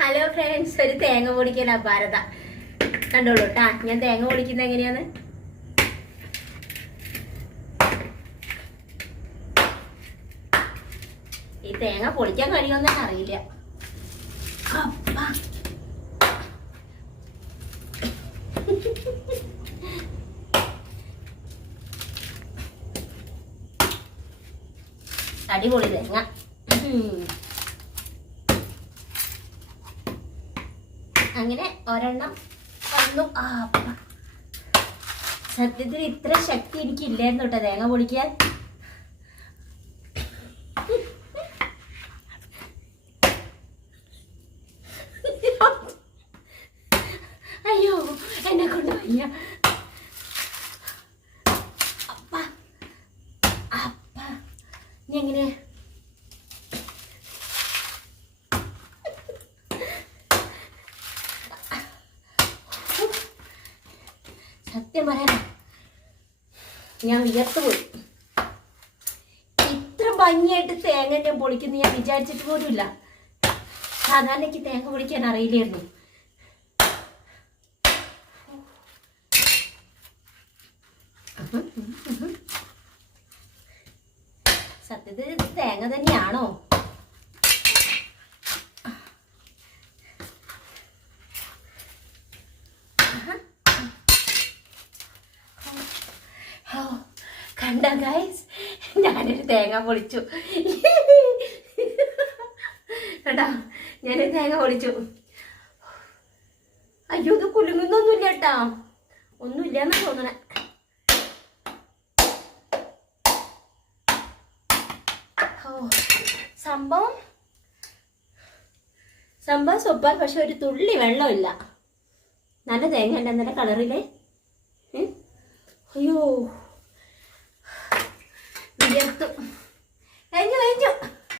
Hello friends, ഒരു തേങ്ങ പൊടിക്കല ഭാരത കണ്ടോളൂ കേട്ടാ. ഞാൻ തേങ്ങ പൊടിക്കുന്നത് എങ്ങനെയാന്ന്. ഈ തേങ്ങ പൊളിക്കാൻ കഴിയുമെന്ന് അറിയില്ല. അടിപൊളി തേങ്ങ. അങ്ങനെ ഒരെണ്ണം വന്നു. സത്യത്തിൽ ഇത്ര ശക്തി എനിക്കില്ലായിരുന്നു കേട്ടോ തേങ്ങ പൊടിക്കാൻ. അയ്യോ, എന്നെ കൊണ്ട് വയ്യ. എങ്ങനെ സത്യം പറയാ, ഞാൻ വിയർത്തു പോയി. ഇത്ര ഭംഗിയായിട്ട് തേങ്ങ ഞാൻ പൊളിക്കുന്ന ഞാൻ വിചാരിച്ചിട്ട് പോലുമില്ല. സാധാരണ എനിക്ക് തേങ്ങ പൊളിക്കാൻ അറിയില്ലായിരുന്നു. സത്യത്തിൽ ഇത് തേങ്ങ തന്നെയാണോ? കണ്ട ഗൈസ്, ഞാനൊരു തേങ്ങ പൊളിച്ചു. കേട്ടാ, ഞാനൊരു തേങ്ങ പൊളിച്ചു. അയ്യോ, ഇത് കുലുങ്ങുന്നൊന്നുമില്ല കേട്ടാ, ഒന്നുമില്ലെന്ന് തോന്നണേ. സംഭവം സൂപ്പർ. പക്ഷെ ഒരു തുള്ളി വെള്ളമില്ല. നല്ല തേങ്ങ ഉണ്ട് നല്ല കളറിലെ. അയ്യോ, വിയർത്തു.